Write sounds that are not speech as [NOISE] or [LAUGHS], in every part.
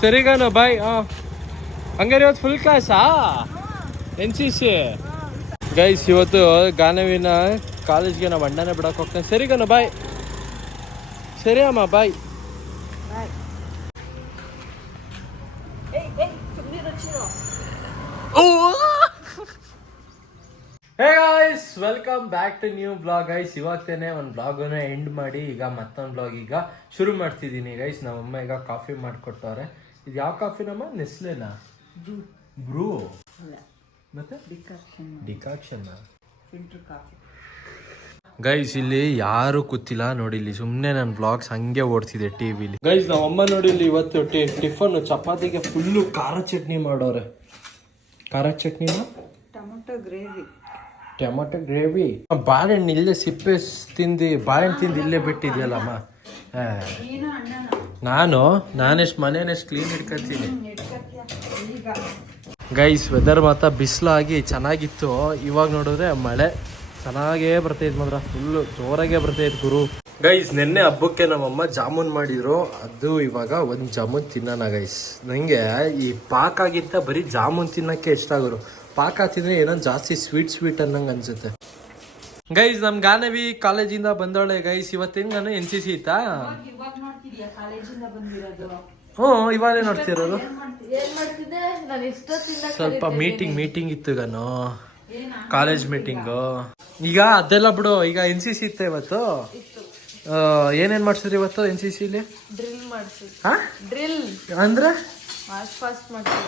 ಸರಿಗಾನು ಬಾಯ್ ಹಾಂ ಹಂಗಾರೆ ಇವತ್ತು ಫುಲ್ ಕ್ಲಾಸಾ ಎನ್ ಸಿ ಸಿ ಗೈಸ್ ಇವತ್ತು ಗಾನವಿನ ಕಾಲೇಜ್ಗೆ ನಾವು ಅಣ್ಣನೇ ಬಿಡಕ್ಕೆ ಹೋಗ್ತೇನೆ ಸರಿಗಾನ ಬಾಯ್ ಸರಿ ಅಮ್ಮ bye hey guys welcome back to new blog guys ಇವಾಗ್ತೇನೆ ಒಂದು ಬ್ಲಾಗನ್ನ ಎಂಡ್ ಮಾಡಿ ಈಗ ಮತ್ತೊಂದು ಬ್ಲಾಗ್ ಈಗ ಶುರು ಮಾಡ್ತಿದ್ದೀನಿ ಗೈಸ್ ನಮ್ಮಮ್ಮ ಈಗ ಕಾಫಿ ಮಾಡಿಕೊಟ್ಟವ್ರೆ. ಇದು ಯಾವ ಕಾಫಿ ನಮ್ಮ ನೆಸ್ಲೆನಾ ಬ್ರೂ ಮತ್ತೆ? ಡಿಕಾಕ್ಷನ್. Filter coffee. ಗೈಸ್ ಇಲ್ಲಿ ಯಾರು ಕೂತಿಲ್ಲ ನೋಡಿ ಇಲ್ಲಿ. ಸುಮ್ಮನೆ ನನ್ನ ಬ್ಲಾಗ್ಸ್ ಹಂಗೆ ಓಡ್ತಿದೆ ಟಿವಿಲಿ ಗೈಸ್ ನಮ್ಮ ಅಮ್ಮ ನೋಡಿ ಇಲ್ಲಿ ಇವತ್ತು ಟಿಫನ್ ಚಪಾತಿಗೆ ಫುಲ್ಲು ಖಾರ ಚಟ್ನಿ ಮಾಡೋರೆ. ಖಾರ ಚಟ್ನಿನ? Tomato gravy. Tomato gravy. ಬಾಳೆಹಣ್ಣು ಇಲ್ಲೇ ಸಿಪ್ಪೆ ತಿಂದು ಬಾಳೆಹಣ್ಣು ತಿಂದು ಇಲ್ಲೇ ಬಿಟ್ಟಿದ್ಯಲ್ಲಮ್ಮ. ನೀನು ನಾನೆಷ್ಟು ಮನೇನೆಷ್ಟು ಕ್ಲೀನ್ ಇಟ್ಕೊತೀನಿ. ಗೈಸ್ ವೆದರ್ ಮಾತ್ರ ಬಿಸಿಲಾಗಿ ಚೆನ್ನಾಗಿತ್ತು. ಇವಾಗ ನೋಡಿದ್ರೆ ಮಳೆ ಚೆನ್ನಾಗೇ ಬರ್ತೈತೆ ಮಾತ್ರ. ಫುಲ್ಲು ಜೋರಾಗೆ ಬರ್ತೈತೆ ಗುರು. ಗೈಸ್ ನಿನ್ನೆ ಹಬ್ಬಕ್ಕೆ ನಮ್ಮಮ್ಮ ಜಾಮೂನ್ ಮಾಡಿದ್ರು. ಅದು ಇವಾಗ ಒಂದು ಜಾಮೂನ್ ತಿನ್ನೋಣ ಗೈಸ್ ನನಗೆ ಈ ಪಾಕಾಗಿಂತ ಬರೀ ಜಾಮೂನ್ ತಿನ್ನಕ್ಕೆ ಇಷ್ಟ ಆಗೋರು ಪಾಕ ತಿಂದ್ರೆ ಏನೋ ಜಾಸ್ತಿ ಸ್ವೀಟ್ ಸ್ವೀಟ್ ಅನ್ನಂಗೆ ಅನ್ಸುತ್ತೆ. ಗೈಸ್ ನಮ್ ಗಾನವಿ ಕಾಲೇಜಿಂದ ಬಂದವಳೆ ಗೈಸ್ ಇವತ್ತಿನ ಎನ್ ಸಿ ಸಿ ಇತ್ತಾ ಇವಾಗ ಹ್ಞೂ ಇವಾಗಲೇ ನೋಡ್ತಿರೋದು. ನಾನು ಸ್ವಲ್ಪ ಮೀಟಿಂಗ್ ಮೀಟಿಂಗ್ ಇತ್ತು ಗಾನು. ಕಾಲೇಜ್ ಮೀಟಿಂಗು ಈಗ? ಅದೆಲ್ಲ ಬಿಡು ಈಗ ಎನ್ ಸಿ ಸಿ ಇತ್ತು ಇವತ್ತು. ಏನೇನ್ ಮಾಡ್ಸಿದ್ರಿ ಇವತ್ತು ಎನ್ ಸಿ ಸಿಲಿ ಅಂದ್ರೆ?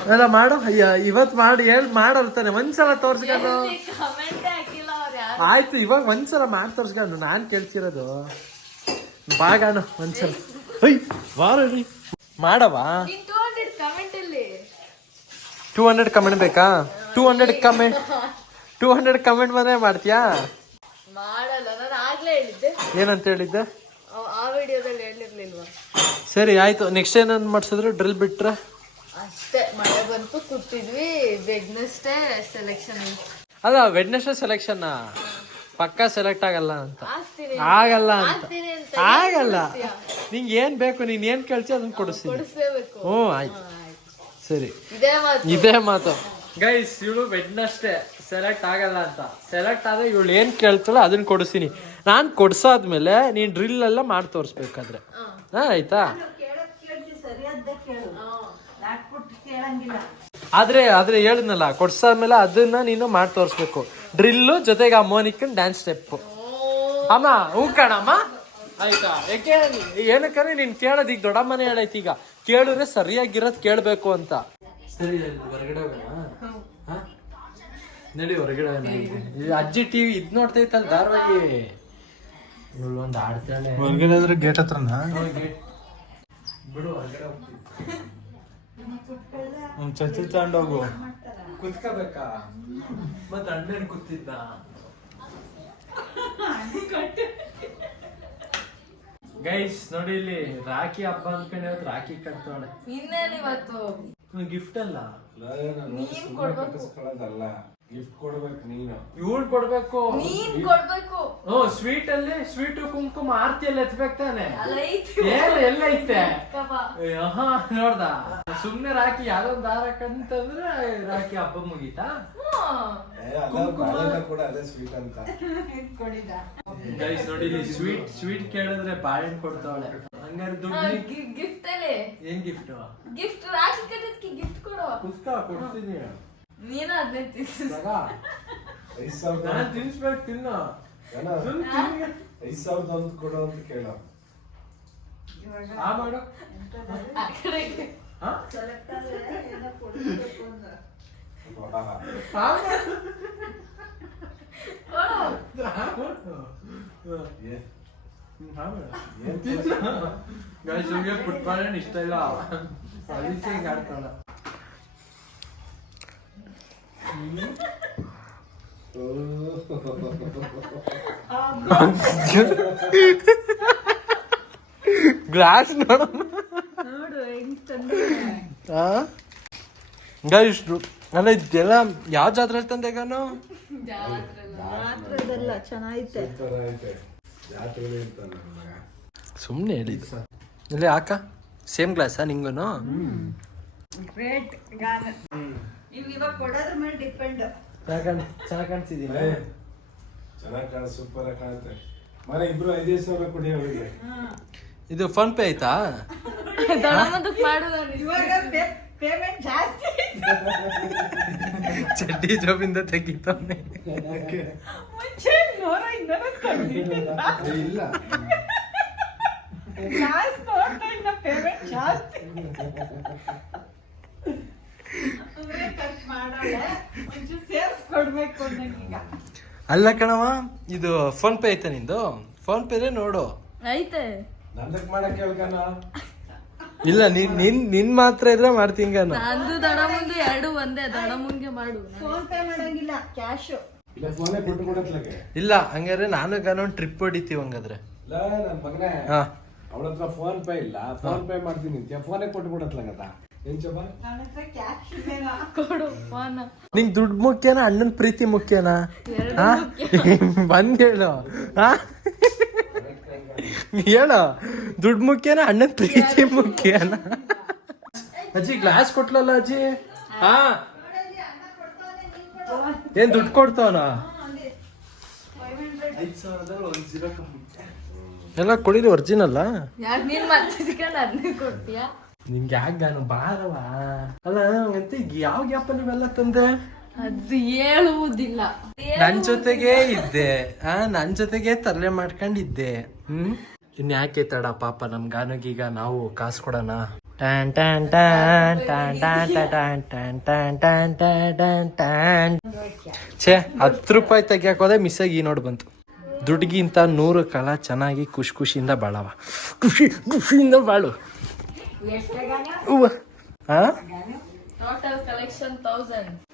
ಅದೆಲ್ಲ ಮಾಡು. ಅಯ್ಯ, ಇವತ್ ಮಾಡಿ ಹೇಳಿ ಮಾಡಲ್ತಾನೆ ಒಂದ್ಸಲ ತೋರ್ಸ್ಕೊಂಡು ಕಮೆಂಟ್ ಹಾಕಿಲ್ಲ ಅವ್ರು ಯಾರು ಆಯ್ತು ಇವಾಗ ಒಂದ್ಸಲ ಮಾಡಿ ತೋರ್ಸ್ಕೊಂಡು ನಾನ್ ಕೇಳ್ತಿರೋದು. ಬಾಗಾನು ಒಂದ್ಸಲ. ಐ ಬಾರಿ ಮಾಡವಾ? ಟೂ ಹಂಡ್ರೆಡ್ ಕಮೆಂಟ್ ಬೇಕಾ? Two hundred comment two hundred comment ಮನೆ ಮಾಡ್ತೀಯಾ? ಮಾಡಲ್ಲ ನಾನು ಆಗ್ಲೇ ಹೇಳಿದ್ದೆ. ಏನಂತ ಹೇಳಿದ್ದೆ? ಸರಿ ಆಯ್ತು. ನೆಕ್ಸ್ಟ್ ಏನನ್ ಮಾಡ್ಸಿದ್ರು? ಡ್ರಿಲ್ ಬಿಟ್ರೆ? ಅಷ್ಟೇ ಮಳೆ ಬಂತು ಕೂತಿದ್ವಿ. ಬೆಡ್ನಷ್ಟೇ ಸೆಲೆಕ್ಷನ್ ಅಲ್ಲ ವೆಡ್ನೆಸ್ಡೇ ಸೆಲೆಕ್ಷನ್ ಪಕ್ಕ ಸೆಲೆಕ್ಟ್ ಆಗಲ್ಲ ಅಂತ. ಆಗಲ್ಲ ಅಂತ. ಆಗಲ್ಲ. ನಿಂಗೆ ಏನ್ ಬೇಕು ನೀನ್ ಏನ್ ಕೇಳ್ತಿ ಅದನ್ನ ಕೊಡಿಸ್ತೀನಿ. ಕೊಡಿಸ್ಲೇಬೇಕು. ಹ್ಞೂ ಆಯ್ತು. ಸರಿ. ಇದೇ ಮಾತು. ಇದೇ ಮಾತು. ಗೈಸ್ ಇವಳು ವೆಡ್ನಷ್ಟೇ ಸೆಲೆಕ್ಟ್ ಆಗಲ್ಲ ಅಂತ. ಸೆಲೆಕ್ಟ್ ಆದ್ರೆ ಇವಳು ಏನ್ ಕೇಳ್ತಾಳೋ ಅದನ್ನ ಕೊಡಿಸ್ತೀನಿ. ನಾನ್ ಕೊಡ್ಸಾದ್ಮೇಲೆ ನೀನ್ ಡ್ರಿಲ್ ಎಲ್ಲ ಮಾಡಿ ತೋರಿಸ್ಬೇಕಾದ್ರೆ ಹಾ ಆಯ್ತಾ? ಆದ್ರೆ ಆದ್ರೆ ಹೇಳಿದ್ನಲ್ಲ ಕೊಡ್ಸಾದ್ಮೇಲೆ ಅದನ್ನ ನೀನು ಮಾಡಿ ತೋರಿಸ್ಬೇಕು. ಡ್ರಿಲ್ಲು ಜೊತೆಗೆ ಆ ಮೋನಿಕನ್ ಡ್ಯಾನ್ಸ್ ಸ್ಟೆಪ್ ಅಮ್ಮ ಹೂ ಕಣಮ್ಮ? ಆಯ್ತಾ? ಯಾಕೆ ಏನಕ್ಕಂದ್ರೆ ನೀನ್ ಕೇಳೋದು ಈಗ ದೊಡ್ಡಮ್ಮನೇ ಹೇಳೈತಿ ಈಗ. ಕೇಳಿದ್ರೆ ಸರಿಯಾಗಿರೋದ್ ಕೇಳ್ಬೇಕು ಅಂತ. ಸರಿ ಹೊರಗಡೆ ಹೋಗೋಣ? ನಡಿ ಹೊರಗಡೆ ಅಜ್ಜಿ ಟಿವಿ ಇದ್ ನೋಡ್ತೈತಲ್ಲ ಧಾರವಾಹಿ. ಇವಳು ಒಂದ್ ಆಡ್ತಾಳೆ ಹೊರಗಡೆ ಅಂದ್ರೆ ಗೇಟ್ ಹತ್ರನಾ? ಹೋಗಿ. ಬಿಡು ಹೊರಗಡೆ ಹೋಗ್ತೀವಿ [LAUGHS] ಒಂದ್ ಛತ್ರಿ ತಗೊಂಡೋಗು ಕುತ್ಕೋಬೇಕಾ? ಮತ್ ಅಣ್ಣನ್ ಕೂತಿದ್ದ. ಗೈಸ್ ನೋಡಿ ಇಲ್ಲಿ ರಾಖಿ ಹಬ್ಬ ಅನ್ಕೊಂಡು ಇವತ್ತು ರಾಖಿ ಕಟ್ತಾಳೆ ಇನ್ನೇನು ಇವತ್ತು? ಗಿಫ್ಟ್ ಅಲ್ಲ? ನೀನ್ ಕೊಡ್ಬೇಕು. ಗಿಫ್ಟ್ ಕೊಡ್ಬೇಕು ನೀನು. ಇವಳು ಕೊಡ್ಬೇಕು. ನೀನ್ ಕೊಡ್ಬೇಕು. ಓ ಸ್ವೀಟ್ ಅಲ್ಲಿ ಸ್ವೀಟ್ ಕುಂಕುಮ ಆರ್ತಿ ಅಲ್ಲಿ ಎತ್ಬೇಕು ತಾನೆ. ಐತಿ. ಎಲ್ಲ ಐತೆ. ಆಹಾ, ನೋಡ್ದ? ಸುಮ್ನೆ ರಾಖಿ ಯಾವ್ದೋ ಒಂದ್ ದಾರ ಕಂತಂದ್ರೆ ರಾಖಿ ಹಬ್ಬ ಮುಗೀತಾ? ಕೂಡ ಅದೇ ಸ್ವೀಟ್ ಅಂತ. ಗೈಸ್ ನೋಡಿ ಸ್ವೀಟ್ ಸ್ವೀಟ್ ಕೇಳಿದ್ರೆ ಬಾಳೆಹಣ್ಣು ಕೊಡ್ತಾವಳೆ. ಹಂಗಾರೆ ದುಡ್ಡು ಗಿಫ್ಟ್ ಅಲ್ಲಿ. ಏನ್ ಗಿಫ್ಟ್ ಗಿಫ್ಟ್ ರಾಖಿ ಕಟ್ಟೋದಕ್ಕೆ ಗಿಫ್ಟ್ ಕೊಡು. ಪುಸ್ತಕ ಕೊಡ್ತೀನಿ. ನೀನು ಅದನ್ನೇ ತಿನ್ಸು. ತಗ. ಐದು ಸಾವಿರದ ನಾನ್ ತಿನ್ಸ್ಬೇಕು ತಿನ್ನು. ಏನೋ ಸುಮ್ ತಿನ್ಗೆ. ಐದ್ ಸಾವಿರದ ಒಂದು ಕೊಡು ಅಂತ ಕೇಳೋ. ಆ ಮಾಡು. ಆ ಕಡೆ. ಹಾ? ಆ ಮಾಡು. ಕೊಡು. ಆ ಮಾಡು. ಹಾ. ಏ- ಗೈಸ್ ಇವ್ರಿಗೆ ಫುಟ್ಬಾಲ್ ಇಷ್ಟ ಇಲ್ಲ. ಅದಕ್ಕೆ ಹಿಂಗ್ ಆಡ್ತಾಳ [LAUGHS] ಗ್ಲಾಸ್ ನೋಡೋಣ ಇಷ್ಟು ಅಲ್ಲ ಇದೆಲ್ಲ ಯಾವ ಜಾತ್ರೆ ಇರ್ತಂತೆ ಈಗ ಮಾತ್ರದಲ್ಲ ಚೆನ್ನಾಗೈತೆ. ಸುಮ್ಮನೆ ಹೇಳಿದ್ದು. ಇಲ್ಲಿ ಹಾಕ. ಸೇಮ್ ಗ್ಲಾಸಾ ನಿಂಗೂ ಗ್ರೇಟ್ ನೀವು ಇವಾಗ ಕೊಡೋದ್ರ ಮೇಲೆ ಡಿಪೆಂಡ್. ಚೆನ್ನಾಗಿ ಕಾಣಿಸಿದೀನಿ. ಚೆನ್ನಾಗ್ ಕಾಣ ಸೂಪರ್ ಆಗಿ ಕಾಣುತ್ತೆ. ಮನೆ ಇಬ್ರು ಐದೈದು ಸಾವಿರ ಕೊಡಿ ಅವರಿಗೆ. ಇದು ಫೋನ್ ಪೇ ಆಯ್ತಾ? [LAUGHS] ಇವಾಗ ಪೇಮೆಂಟ್ ಜಾಸ್ತಿ ಚಡ್ಡಿ ಜೋಬಿಂದ ತೆಗಿತಾನೆ ಮುಂಚೆ ನೂರ ಇನ್ನೂರ ಏ, ಇಲ್ಲ. ಜಾಸ್ತಿ ನೋಡ್ತಾ ಪೇಮೆಂಟ್ ಜಾಸ್ತಿ. ಅಲ್ಲ ಕಣವ ಇದು ಫೋನ್ ಪೇ ಐತೆ ನಿಂದು? ಫೋನ್ ಪೇ ನೋಡು. ಐತೆ. ನಂದಕ್ ಮಾಡಕ್ ಹೇಳ್ಕಣ ಇಲ್ಲ ನಿನ್ ನಿನ್ ನಿನ್ ಮಾತ್ರ ಇದ್ರೆ ಮಾಡ್ತೀನಿ ನಾನು ನಂದು ದಡ ಮುಂದೆ ಎರಡು ಒಂದೇ ದಡ ಮುಂದೆ ಮಾಡು. ಫೋನ್ ಪೇ ಮಾಡಂಗಿಲ್ಲ ಕ್ಯಾಶ್ ಇಲ್ಲ ಹಂಗಾದ್ರೆ ನಾನು ಗಾನ ಒಂದು ಟ್ರಿಪ್ ಹೊಡಿತೀವಿ ಹಂಗಾದ್ರೆ. ಇಲ್ಲ ನನ್ ಮಗನೇ. ಹಾ. ಅವಳ ಹತ್ರ ಫೋನ್ ಪೇ ಇಲ್ಲ. ಫೋನ್ ಪೇ ಮಾಡ್ತೀನಿ ಫೋನೇ ಕೊಟ್ಟು ಕೊಡತ್ಲಗದ ನಿಂಗ್ ದುಡ್ಡು ಮುಖ್ಯನಾ ಅಣ್ಣನ ಪ್ರೀತಿ ಮುಖ್ಯನಾ? ಹಾ? ಬಂದ್ ಹೇಳು. ಹೇಳ. ದುಡ್ಡು ಮುಖ್ಯನಾ ಅಣ್ಣನ ಪ್ರೀತಿ ಮುಖ್ಯನಾ? ಅಜ್ಜಿ ಗ್ಲಾಸ್ ಕೊಟ್ಲಲ್ಲ ಅಜ್ಜಿ? ಹಾ. ಏನ್ ದುಡ್ಡು ಕೊಡ್ತಾವನ? ಎಲ್ಲ ಕೊಡಿರಿ ಒರ್ಜಿನಲ್ಲ ನೀನ್ ಮತ್ತೆ ಕೊಡ್ತೀಯಾ? ನಿಂಗೆ ಯಾಕೆ ಗಾನು ಬಾರವ ಅಲ್ಲ ಅಂತ ಯಾವ ಗ್ಯಾಪ್ ನೀವೆಲ್ಲ ತಂದೆ ಅದು ಹೇಳುವುದಿಲ್ಲ ನನ್ ಜೊತೆಗೆ ಇದ್ದೆ ಆ ನನ್ ಜೊತೆಗೆ ತರಲೆ ಮಾಡ್ಕೊಂಡಿದ್ದೆ ಹ್ಮ್ ಇನ್ ಯಾಕೆ ತಡ ಪಾಪ ನಮ್ ಗಾನಗೀಗ ನಾವು ಕಾಸು ಕೊಡೋಣ ಟ್ಯಾನ್ ಟ್ಯಾನ್ ಟ್ಯಾನ್ ಟ್ಯಾನ್ ಟ್ಯಾನ್ ಟ್ಯಾನ್ ಟ್ಯಾನ್ ಟ್ಯಾನ್ ಟ್ಯಾನ್ ಟ್ಯಾನ್ ಟ್ಯಾನ್ ಟ್ಯಾನ್ ಛೇ ಹತ್ತು ರೂಪಾಯಿ ತೆಗಿಯಾಕೋದೆ ಮಿಸ್ ಆಗಿ ನೋಡಿ ನೋಡ್ ಬಂತು ದುಡ್ಗಿಂತ ನೂರು ಕಾಲ ಚೆನ್ನಾಗಿ ಖುಷಿ ಖುಷಿಯಿಂದ ಬಾಳವ ಖುಷಿ ಖುಷಿಯಿಂದ ಬಾಳು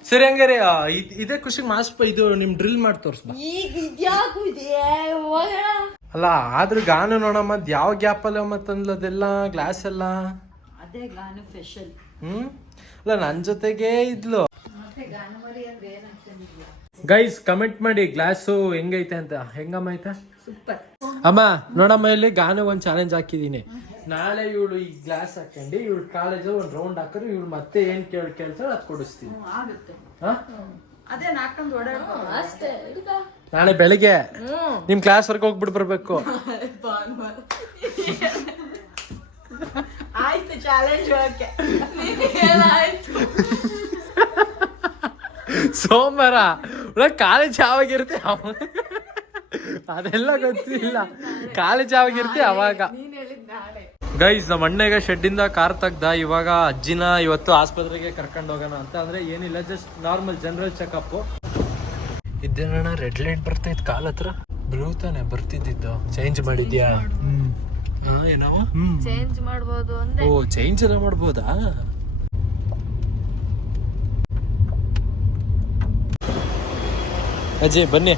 ಸರಿ ಹಂಗಾರೆ ಇದ್- ಇದೇ ಖುಷಿಗೆ ಮಾಸ್ಪ ಇದು ನಿಮ್ ಡ್ರಿಲ್ ಮಾಡಿ ತೋರ್ಸ್ಬಾ ಅಲ್ಲ ಆದ್ರೂ ಗಾನ ನೋಡಮ್ಮ ಅದ್ ಯಾವ ಗ್ಯಾಪ್ ಅಲ್ಲ ಮತ್ತಂದ್ಲದೆಲ್ಲ ಗ್ಲಾಸ್ ಎಲ್ಲ? ಅದೇ ಗಾನ ಸ್ಪೆಷಲ್ ಹ್ಮ್? ಅಲ್ಲ ನನ್ ಜೊತೆಗೆ ಇದ್ಲು. ಮತ್ತೆ ಗಾನ ಮರಿ ಅಂದ್ರೆ ಏನಂತಂದಿದ್ಯಾ ಗೈಸ್ ಕಮೆಂಟ್ ಮಾಡಿ ಗ್ಲಾಸು ಹೆಂಗೈತೆ ಅಂತ. ಹೆಂಗಮ್ಮ ಆಯ್ತಾ? ಸೂಪರ್ ಅಮ್ಮ ನೋಡಮ್ಮ ಇಲ್ಲಿ ಗಾನ ಒಂದ್ ಚಾಲೆಂಜ್ ಹಾಕಿದೀನಿ. ನಾಳೆ ಇವಳು ಈ ಗ್ಲಾಸ್ ಹಾಕೊಂಡು ಇವಳು ಕಾಲೇಜ್ ಒಂದು ರೌಂಡ್ ಹಾಕಿದ್ರೆ ಇವಳು ಮತ್ತೆ ಏನ್ ಕೇಳಿ ಕೇಳ್ತಾಳೆ ಅದ್ ಕೊಡಿಸ್ತೀನಿ. ಆಗುತ್ತೆ. ಹಾ? ಅದೇ ಅಷ್ಟೇ ಹಿಡ್ಕ. ನಾಳೆ ಬೆಳಿಗ್ಗೆ ನಿಮ್ ಕ್ಲಾಸ್ ವರ್ಗ ಹೋಗ್ಬಿಟ್ಟು ಬರ್ಬೇಕು. ಆಯ್ತು ಚಾಲೆಂಜ್ ಓಕೆ. ಸೋಮವಾರ. ಕಾಲೇಜ್ ಯಾವಾಗಿರುತ್ತೆ ಅದೆಲ್ಲ ಗೊತ್ತಿಲ್ಲ. ಕಾಲೇಜ್ ಯಾವಾಗಿರುತ್ತೆ ಅವಾಗ. ಗೈಸ್ ನಮ್ಮ ಅಣ್ಣಗ ಶೆಡ್ಡಿಂದ ಕಾರ್ ತೆಗ್ದ. ಇವಾಗ ಅಜ್ಜಿನ ಇವತ್ತು ಆಸ್ಪತ್ರೆಗೆ ಕರ್ಕೊಂಡು ಹೋಗೋಣ ಅಂತ. ಅಂದ್ರೆ ಏನಿಲ್ಲ ಜಸ್ಟ್ ನಾರ್ಮಲ್ ಜನರಲ್ ಚೆಕಪ್ ಇದೇನಣ್ಣ ರೆಡ್ ಲೈಟ್ ಬರ್ತೈತ್ ಕಾಲ್ ಹತ್ರ? ಬ್ಲೂ ತಾನೆ ಬರ್ತಿದ್ದಿದ್ದು. ಚೇಂಜ್ ಮಾಡಿದ್ಯಾ? ಹಾ ಏನವ ಚೇಂಜ್ ಮಾಡ್ಬೋದು ಅಂದೆ ಓ ಚೇಂಜ್ ಎಲ್ಲ ಮಾಡ್ಬೋದಾ? ಅಜ್ಜಿ ಬನ್ನಿ.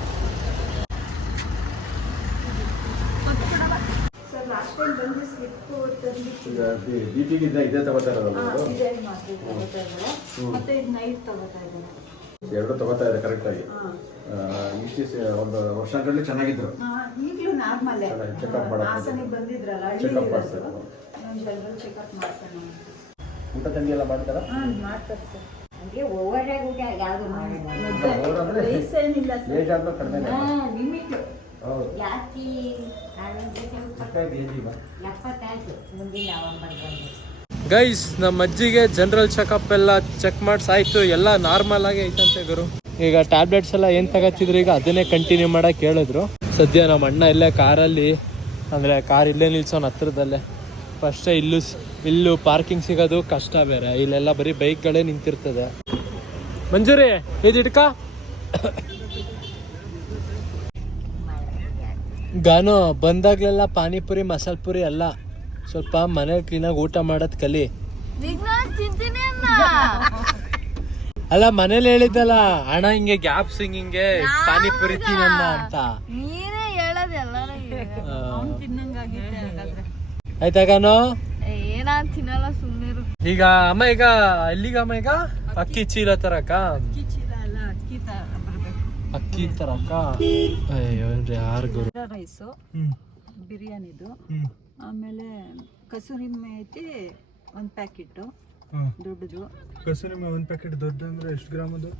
ಲಾಸ್ಟ್ ಟೈಮ್ ಬಂದು ಇದೇ ತಗೋತಾ ಇರೋದು ಡಿಸೈನ್ ಮಾಡಿ ತಗೋತಾ ಇದ್ದಾರೆ. ಮತ್ತೆ ಇದು ನೈಟ್ ತಗೋತಾ ಇದ್ದಾರೆ. ಎರಡು ತಗೋತಾ ಇದೆ ಕರೆಕ್ಟ್ ಆಗಿ. ಇಷ್ಟು ಒಂದು ವರ್ಷ ಗಂಟೆ ಚೆನ್ನಾಗಿದ್ರು ಈಗಲೂ ನಾರ್ಮಲ್ ಚೆಕಪ್ ಹಾಸನಿಗೆ ಬಂದಿದ್ರಲ್ಲ ಮಾಡ್ತಾರೆ. ಚೆಕಪ್ ಮಾಡ್ತಾನೆ ಊಟ ತಿಂಡಿ ಎಲ್ಲ ಮಾಡ್ತಾರಾ? ಹಾಂ ಮಾಡ್ತಾರೆ ಸರ್. ಹಂಗೆ ಓವರಾಗಿ ಯಾವುದು ಮಾಡಿಲ್ಲ. ಸರ್. ಏಜ್ ಆದ್ಮೇಲೆ ಕಡಿಮೆ ಲಿಮಿಟ್ ಜಾಸ್ತಿ ಗೈಸ್ ನಮ್ಮ ಅಜ್ಜಿಗೆ ಜನರಲ್ ಚೆಕಪ್ ಎಲ್ಲ ಚೆಕ್ ಮಾಡಿಸಾಯ್ತು ಎಲ್ಲ ನಾರ್ಮಲ್ ಆಗಿ ಐತಂತೆ ಗುರು. ಈಗ ಟ್ಯಾಬ್ಲೆಟ್ಸ್ ಎಲ್ಲ ಏನ್ ತಗೋತಿದ್ರು ಈಗ ಅದನ್ನೇ ಕಂಟಿನ್ಯೂ ಮಾಡಕ್ ಹೇಳಿದ್ರು ಸದ್ಯ ನಮ್ಮ ಅಣ್ಣ ಇಲ್ಲೇ ಕಾರಲ್ಲಿ ಅಂದ್ರೆ ಕಾರ್ ಇಲ್ಲೇ ನಿಲ್ಸೋನ್ ಹತ್ರದಲ್ಲೇ. ಫಸ್ಟ್ ಇಲ್ಲೂ ಸ್- ಇಲ್ಲೂ ಪಾರ್ಕಿಂಗ್ ಸಿಗೋದು ಕಷ್ಟ ಬೇರೆ. ಇಲ್ಲೆಲ್ಲ ಬರೀ ಬೈಕ್ಗಳೇ ನಿಂತಿರ್ತದೆ. ಮಂಜೂರಿ ಇದು ಗಾನು ಬಂದಾಗ್ಲೆಲ್ಲ ಪಾನಿಪುರಿ ಮಸಾಲೆ ಪುರಿ ಅಲ್ಲ. ಸ್ವಲ್ಪ ಮನೇಲಿ ಕ್ಲೀನಾಗಿ ಊಟ ಮಾಡೋದ್ ಕಲಿ. ಅಲ್ಲ ಮನೇಲಿ ಹೇಳಿದ್ದಲ್ಲ ಹಣ ಹಿಂಗೆ ಗ್ಯಾಪ್ ಹಿಂಗೆ ಪಾನಿಪುರಿ ತಿನ್ನಲ್ಲ ಅಂತ. ಆಯ್ತಾ ಗಾನು? ಈಗ ಅಮ್ಮ ಈಗ ಎಲ್ಲಿಗ ಅಮ್ಮ ಈಗ? ಅಕ್ಕಿ ಚೀಲ ತರಕ ಅಕ್ಕಿ ಚೀಲ ಅಲ್ಲ ಅಕ್ಕಿ ತರ ಬರಬೇಕು ಅಕ್ಕಿ ತರಕ. ಅಯ್ಯೋ ಯಾರು ಗುರು? ರೈಸು ಬಿರಿಯಾನಿದು. ಆಮೇಲೆ ಕಸೂರಿ ಮೇತಿ ಒಂದು ಪ್ಯಾಕೆಟು ದೊಡ್ಡದು. ಕಸೂರಿ ಮೇ ಒಂದ್ ಪ್ಯಾಕೆಟ್ ದೊಡ್ಡ ಅಂದ್ರೆ ಎಷ್ಟು ಗ್ರಾಮ್ ಅದು?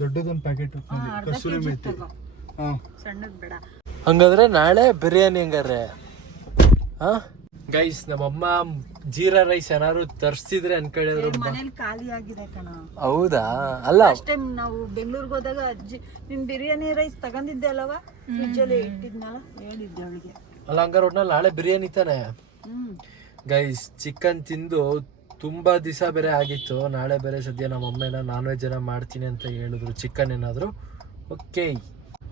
ದೊಡ್ಡದೊಂದು ಪ್ಯಾಕೆಟ್ ಅರ್ಧ ಕಸೂರಿ ಮೇತಿ. ಸಣ್ಣದು ಬೇಡ. ಹಾಗಾದ್ರೆ ನಾಳೆ ಬಿರಿಯಾನಿ ಹಂಗಾರೆ ಹಾ? ಗೈಸ್ ನಮ್ಮಮ್ಮ ಜೀರಾ ರೈಸ್ ಏನಾದ್ರು ತರ್ಸಿದ್ರೆ ಅನ್ಕೊಂಡಿದ್ರು ಮನೇಲಿ ಖಾಲಿ ಆಗಿದೆ ಕಣ. ಹೌದಾ? ಅಲ್ಲ. ಲಾಸ್ಟ್ ಟೈಮ್ ನಾವು ಬೆಂಗಳೂರಿಗೆ ಹೋದಾಗ ಅಜ್ಜಿ ನಿಮ್ ಬಿರಿಯಾನಿ ರೈಸ್ ತಗೊಂಡಿದ್ದೆ ಅಲ್ಲವ? ಫ್ರಿಜ್ ಅಲ್ಲಿ ಇಟ್ಟಿದ್ನಲ್ಲ ಹೇಳಿದ್ದೆ ಅವಳಿಗೆ. ಅಲ್ಲ ಹಂಗಾರ ಒಟ್ನಲ್ಲಿ ನಾಳೆ ಬಿರಿಯಾನಿ ತಾನೆ. ಗೈಸ್ ಚಿಕನ್ ತಿಂದು ತುಂಬಾ ದಿವಸ ಬೇರೆ ಆಗಿತ್ತು. ನಾಳೆ ಬೇರೆ ಸದ್ಯ ನಮ್ಮ ಅಮ್ಮೇನ ನಾನ್ ವೆಜ್ ಏನೋ ಮಾಡ್ತೀನಿ ಅಂತ ಹೇಳಿದ್ರು. ಚಿಕನ್ ಏನಾದ್ರು? ಓಕೆ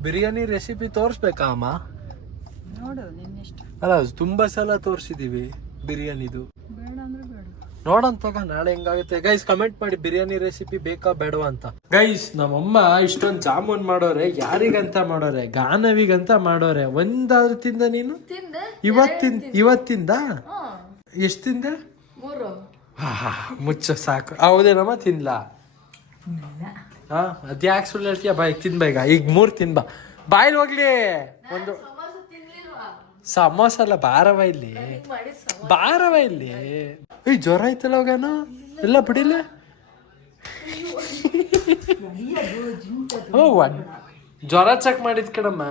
ಬಿರಿಯಾನಿ ರೆಸಿಪಿ ತೋರಿಸ್ಬೇಕಾ ಅಮ್ಮ? ನೋಡು ನಿನ್ನೆಷ್ಟು ಅಲ್ಲ ತುಂಬಾ ಸಲ ತೋರಿಸಿದೀವಿ ಬಿರಿಯಾನಿದು. ಬೇಡ ಅಂದ್ರೆ ಬೇಡ. ನೋಡಂತಾಗ ನಾಳೆ ಹೆಂಗಾಗುತ್ತೆ. ಗೈಸ್ ಕಮೆಂಟ್ ಮಾಡಿ ಬಿರಿಯಾನಿ ರೆಸಿಪಿ ಬೇಕಾ ಬೇಡವಾ ಅಂತ. ಗೈಸ್ ನಮ್ಮಮ್ಮ ಇಷ್ಟೊಂದು ಜಾಮೂನ್ ಮಾಡೋರೆ ಯಾರಿಗಂತ ಮಾಡೋರೆ ಗಾನವಿಗಂತ ಮಾಡೋರೆ ಒಂದಾದ್ರೂ ತಿಂದ ನೀನು? ಇವತ್ತಿಂದ ಇವತ್ತಿನ ಇವತ್ತಿಂದ? ಎಷ್ಟು ತಿಂದೆ? ಮೂರು. ಹಾ, ಹಾ, ಮುಚ್ಚ ಸಾಕು. ಹೌದೇನಮ್ಮ ತಿನ್ಲ? ಹಾ ಅದ್ಯಾಕೆ ಸುಳ್ಳು ಹೇಳ್ತೀಯ? ಬಾಯ್ ತಿನ್ಬೇಗ ಈಗ ಮೂರ್ ತಿನ್ಬಾ. ಬಾಯ್ಲಿ ಹೋಗ್ಲಿ. ಒಂದು ಸಮೋಸ ಅಲ್ಲ ಬಾರವ ಇಲ್ಲಿ. ಬಾರವ ಇಲ್ಲಿ. ಏಯ್ ಜ್ವರ ಐತಲ್ಲ ಅವಾಗನು ಎಲ್ಲ ಬಿಡಿಲ್ಲ? ಓ ಒನ್ ಜ್ವರ ಚೆಕ್ ಮಾಡಿದ್ ಕಣಮ್ಮ.